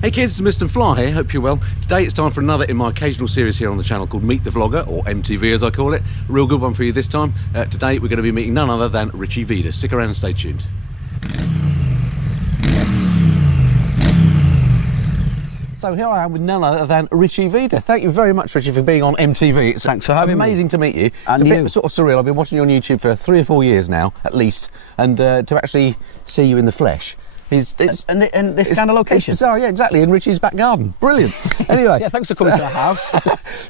Hey kids, it's Mr. Fly here, hope you're well. Today it's time for another in my occasional series here on the channel called Meet the Vlogger, or MTV as I call it. A real good one for you this time. Today we're going to be meeting none other than Richy Vida. Stick around and stay tuned. So here I am with none other than Richy Vida. Thank you very much, Richy, for being on MTV. Thanks for having me. Amazing to meet you. And it's a bit sort of surreal. I've been watching you on YouTube for 3 or 4 years now, at least, and to actually see you in the flesh. And this kind of location. It's bizarre, yeah, exactly, in Richie's back garden. Brilliant. Anyway, yeah, thanks for coming to the house.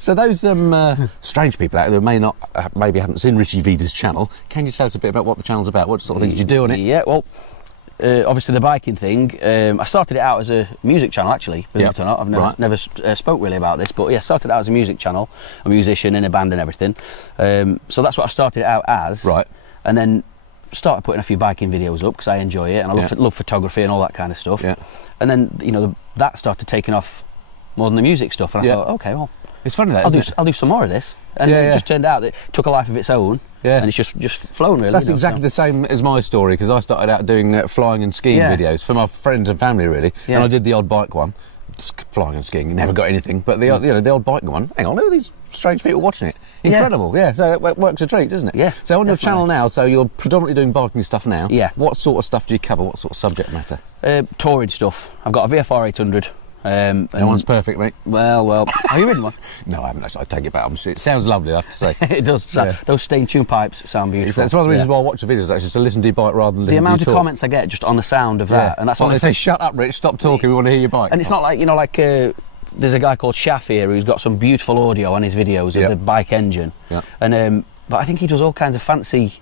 So those strange people out there who maybe haven't seen Richy Vida's channel, can you tell us a bit about what the channel's about? What sort of things you do on it? Yeah, well, obviously the biking thing. I started it out as a music channel, actually. Believe it or not, I've never spoke really about this, but yeah, started out as a music channel, a musician in a band and everything. So that's what I started it out as. Right. And then started putting a few biking videos up because I enjoy it and I love photography and all that kind of stuff. Yeah. And then, you know, that started taking off more than the music stuff, and I thought, okay, well, it's funny that I'll do some more of this, and it just turned out that it took a life of its own. Yeah. And it's just flown, really. That's exactly the same as my story, because I started out doing flying and skiing videos for my friends and family, really. Yeah. And I did the odd bike one, flying and skiing. Never got anything, but the the odd bike one. Hang on, look at these strange people watching it. Incredible, yeah. So it works a treat, doesn't it? Yeah. So on your channel now, so you're predominantly doing biking stuff now. Yeah. What sort of stuff do you cover? What sort of subject matter? Touring stuff. I've got a VFR 800. No one's perfect, mate. Well. Have you ridden one? No, I haven't actually. I take it back. It sounds lovely, I have to say. It does. Those stained tune pipes sound beautiful. It's one of the reasons why I watch the videos, actually, to listen to your bike rather than listen to your amount of comments I get just on the sound of that, and that's what they say. Shut up, Rich. Stop talking. We want to hear your bike. And it's not like, you know, like there's a guy called Shaff here who's got some beautiful audio on his videos of the bike engine, and but I think he does all kinds of fancy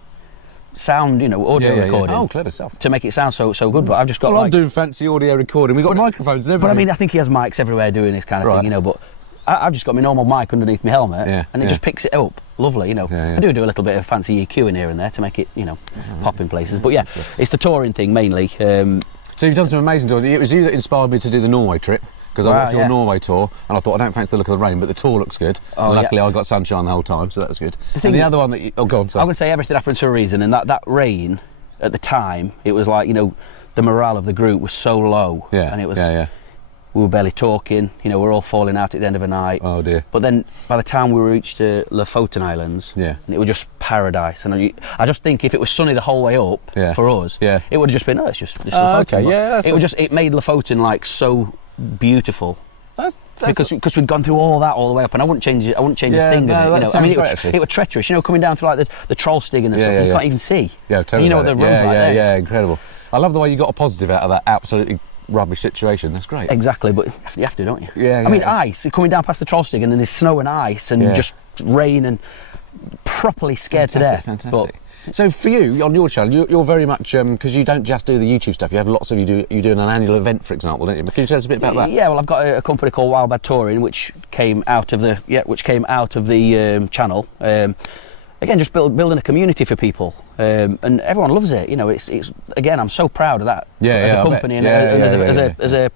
sound, you know, audio recording. Oh, clever stuff. To make it sound so good, but I've just got I'm doing fancy audio recording. We've got microphones and everything. But I mean, I think he has mics everywhere doing this kind of thing, you know, but I've just got my normal mic underneath my helmet, and it just picks it up. Lovely, you know. I do a little bit of fancy EQ in here and there to make it, you know, pop in places. But yeah, it's the touring thing mainly. So you've done some amazing tours. It was you that inspired me to do the Norway trip, because I watched your Norway tour, and I thought, I don't fancy the look of the rain, but the tour looks good. And luckily, I got sunshine the whole time, so that was good. And the other one that oh, go on, sorry. I'm going to say everything happens for a reason, and that rain, at the time, it was like, you know, the morale of the group was so low. Yeah, and it was, we were barely talking, you know, we're all falling out at the end of the night. Oh, dear. But then, by the time we reached Lofoten Islands, and it was just paradise. And I just think if it was sunny the whole way up, for us, it would have just been, it's just Lofoten. Okay, it made Lofoten, like, so beautiful. Because we'd gone through all that all the way up, and I wouldn't change it. I wouldn't change a thing. No, you know? I mean, it was treacherous. You know, coming down through like the Trollstigen and stuff, you can't even see. Yeah, totally. You know what the roads like there. Yeah, incredible. I love the way you got a positive out of that absolutely rubbish situation. That's great. Exactly, but you have to, don't you? Yeah. I mean, ice coming down past the Trollstigen, and then there's snow and ice, and just rain, and properly scared to death. Fantastic. So for you, on your channel, you're very much, because you don't just do the YouTube stuff, you have lots of, you do an annual event, for example, don't you? Can you tell us a bit about that? Yeah, well, I've got a company called WildBad Touring, which came out of the channel. Again, just building a community for people, and everyone loves it. You know, it's again, I'm so proud of that as a company, and as a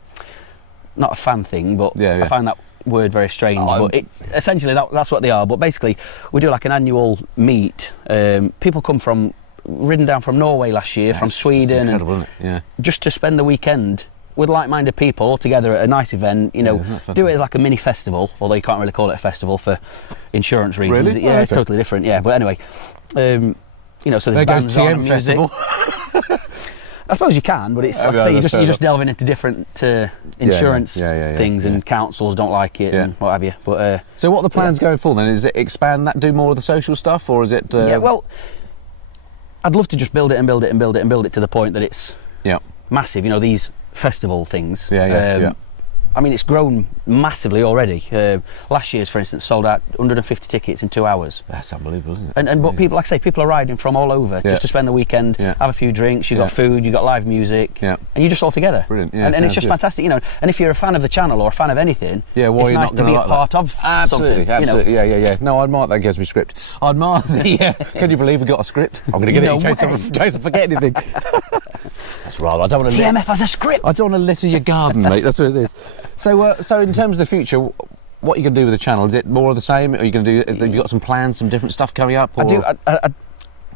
not a fan thing, but I find that word very strange, but essentially that's what they are. But basically, we do like an annual meet. People come ridden down from Norway last year, from Sweden, and just to spend the weekend with like-minded people all together at a nice event. You know, do it as like a mini festival, although you can't really call it a festival for insurance reasons. Really? Yeah, it's totally different. Yeah, but anyway, you know, so there's bands on and music. I suppose you can, but it's like I say, you're just delving into different insurance things, and councils don't like it and what have you. But so, what are the plans going forward then? Is it expand that, do more of the social stuff, or is it? Yeah, well, I'd love to just build it and build it and build it and build it to the point that it's massive. You know, these festival things. I mean, it's grown massively already. Last year's, for instance, sold out 150 tickets in 2 hours. That's unbelievable, isn't it? And but people, like I say, people are riding from all over just to spend the weekend, have a few drinks. You've got food, you've got live music, and you're just all together. Brilliant. And it's just fantastic, you know. And if you're a fan of the channel or a fan of anything, it's nice to be a part of something. Absolutely, yeah. No, I admire that gives me script. I admire the. Can you believe we got a script? I'm going to get it in case I forget anything. That's right. I don't want to. TMF has a script. I don't want to litter your garden, mate. That's what it is. So in terms of the future, what are you going to do with the channel? Is it more of the same? Are you going to do? Have you got some plans, some different stuff coming up? Or? I do.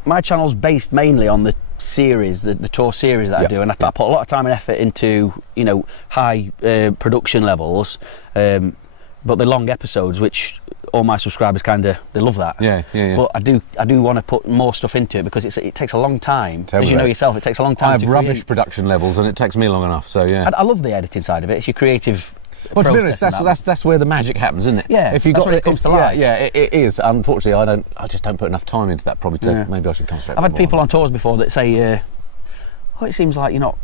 my channel's based mainly on the series, the tour series that I do, and I put a lot of time and effort into, you know, high production levels, but the long episodes, which all my subscribers they love that. But I do want to put more stuff into it because it takes a long time. As you know yourself, it takes a long time. I have rubbish production levels, and it takes me long enough. So yeah, I love the editing side of it. It's your creative. Well, to be honest, that's where the magic happens, isn't it? Yeah, if you got it comes to life. Yeah, it is. Unfortunately, I just don't put enough time into that. Probably to maybe I should concentrate. I've had people on tours before that say, "Oh, it seems like you're not."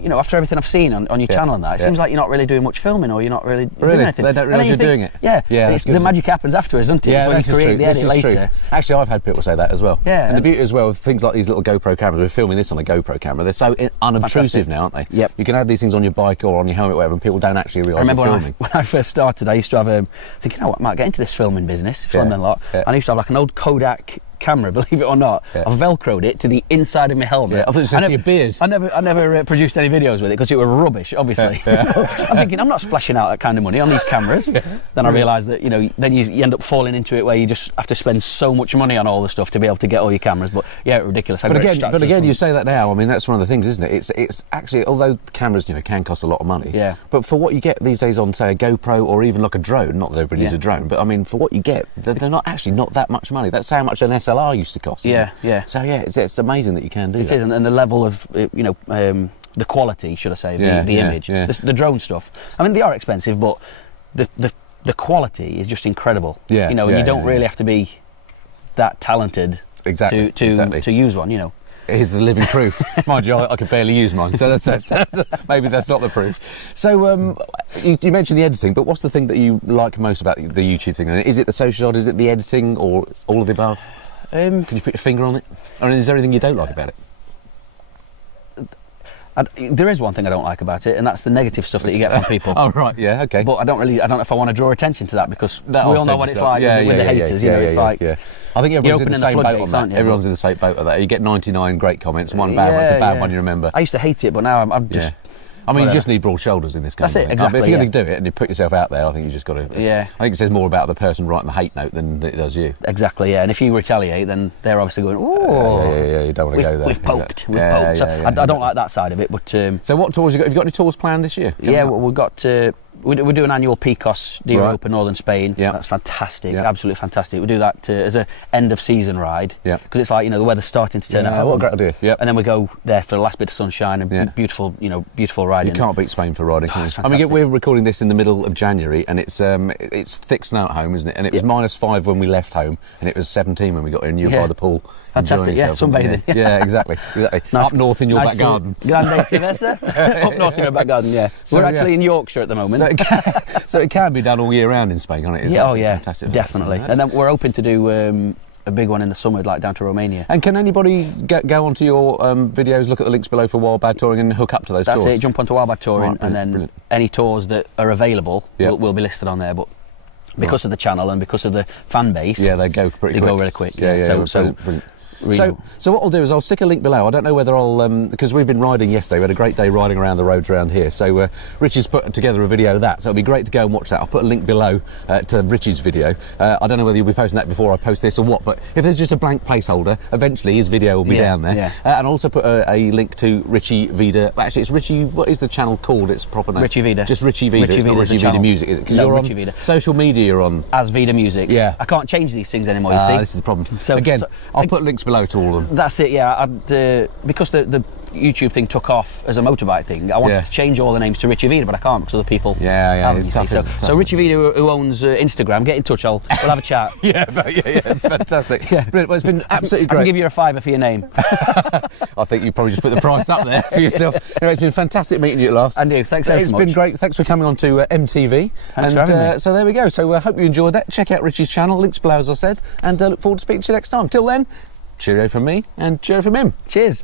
You know, after everything I've seen on your channel and that, it seems like you're not really doing much filming, or you're not really doing anything. They don't realise you're doing it. Yeah, the magic happens afterwards, doesn't it? Yeah, when you create the edit later. True. Actually, I've had people say that as well. Yeah, and the beauty as well of things like these little GoPro cameras. We're filming this on a GoPro camera. They're so unobtrusive now, aren't they? Yep. You can have these things on your bike or on your helmet, or whatever, and people don't actually realise you're filming. When I first started, I used to have thinking, oh, I might get into this filming business, filming a lot. Yeah. I used to have like an old Kodak camera, believe it or not. I've velcroed it to the inside of my helmet. I thought it was your beard. I never produced any videos with it because it was rubbish, obviously. I'm thinking, I'm not splashing out that kind of money on these cameras. Then I realised that, you know, then you end up falling into it where you just have to spend so much money on all the stuff to be able to get all your cameras. But yeah, ridiculous. But again, you say that now. I mean, that's one of the things, isn't it? It's actually, although the cameras, you know, can cost a lot of money. Yeah. But for what you get these days on, say, a GoPro or even like a drone, not that everybody uses a drone, but I mean, for what you get, they're not actually not that much money. That's how much an SLR used to cost. Yeah. So yeah, it's amazing that you can do that. It is, and the level of the quality, should I say, the image, the drone stuff. I mean, they are expensive, but the quality is just incredible. Yeah, you know, and you don't really have to be that talented to use one. You know. It is the living proof. Mind you, I could barely use mine, so that's maybe that's not the proof. So you mentioned the editing, but what's the thing that you like most about the YouTube thing? Is it the social side? Is it the editing, or all of the above? Can you put your finger on it? Or is there anything you don't like about it? There is one thing I don't like about it, and that's the negative stuff that you get from people. Oh right, yeah, okay. But I don't know if I want to draw attention to that, because we all know what it's like with the haters. You know, it's like I think everyone's in the same boat on that. Everyone's in the same boat on that. You get 99 great comments, one bad one. It's a bad one you remember. I used to hate it, but now I'm just. I mean, you just need broad shoulders in this kind of thing. That's it, exactly. If you're going to do it and you put yourself out there, I think you just got to. Yeah. I think it says more about the person writing the hate note than it does you. Exactly, yeah. And if you retaliate, then they're obviously going, oh. Yeah, you don't want to go there. We've poked. So I don't like that side of it, but. So what tours have you got? Have you got any tours planned this year? Yeah, we've got. We do an annual Picos de Europa Northern Spain. Yeah. That's fantastic, absolutely fantastic. We do that as a end of season ride. Yeah. Because it's like, you know, the weather's starting to turn out. What a great idea. Yep. And then we go there for the last bit of sunshine and beautiful riding. You can't beat Spain for riding. I mean, we're recording this in the middle of January, and it's thick snow at home, isn't it? And it was -5 when we left home, and it was 17 when we got here, and you were by the pool. Fantastic, sunbathing. Yeah, exactly. Nice, up north in your back garden. Grande Silvestre. Up north in your back garden, yeah. So we're actually in Yorkshire at the moment. So it can be done all year round in Spain, can't it? Fantastic. Definitely. And then we're hoping to do a big one in the summer, like down to Romania. And can anybody go onto your videos, look at the links below for Wildbad Touring and hook up to those tours? That's it, jump onto Wildbad Touring, and then any tours that are available will be listed on there. But because of the channel and because of the fan base, they go pretty quick. They go really quick. So So what I'll do is I'll stick a link below. I don't know whether I'll because we've been riding yesterday. We had a great day riding around the roads around here. So Richy's put together a video of that. So it'll be great to go and watch that. I'll put a link below to Richy's video. I don't know whether you'll be posting that before I post this or what. But if there's just a blank placeholder, eventually his video will be down there. Yeah. And I'll also put a link to Richy Vida. Actually, it's Richy. What is the channel called? Its proper name. Richy Vida. Just Richy Vida. It's not Richy Vida Music, is it? Because you're on Vida. Social media. You're on as Vida Music. Yeah. I can't change these things anymore. You see. This is the problem. So again, I'll put links below to all of them. That's it, yeah. Because the YouTube thing took off as a motorbike thing, I wanted to change all the names to Richy Vida, but I can't because other people haven't, it's tough, so Richy Vida, who owns Instagram, get in touch, we'll have a chat. Fantastic. Brilliant. Well, it's been absolutely great. I can give you a £5 for your name. I think you probably just put the price up there for yourself. Anyway, it's been fantastic meeting you at last. And you, thanks so much. It's been great. Thanks for coming on to MTV. Thanks for having me. So there we go. So I hope you enjoyed that. Check out Richy's channel, links below as I said, and look forward to speaking to you next time. Till then, cheerio from me and cheerio from him. Cheers.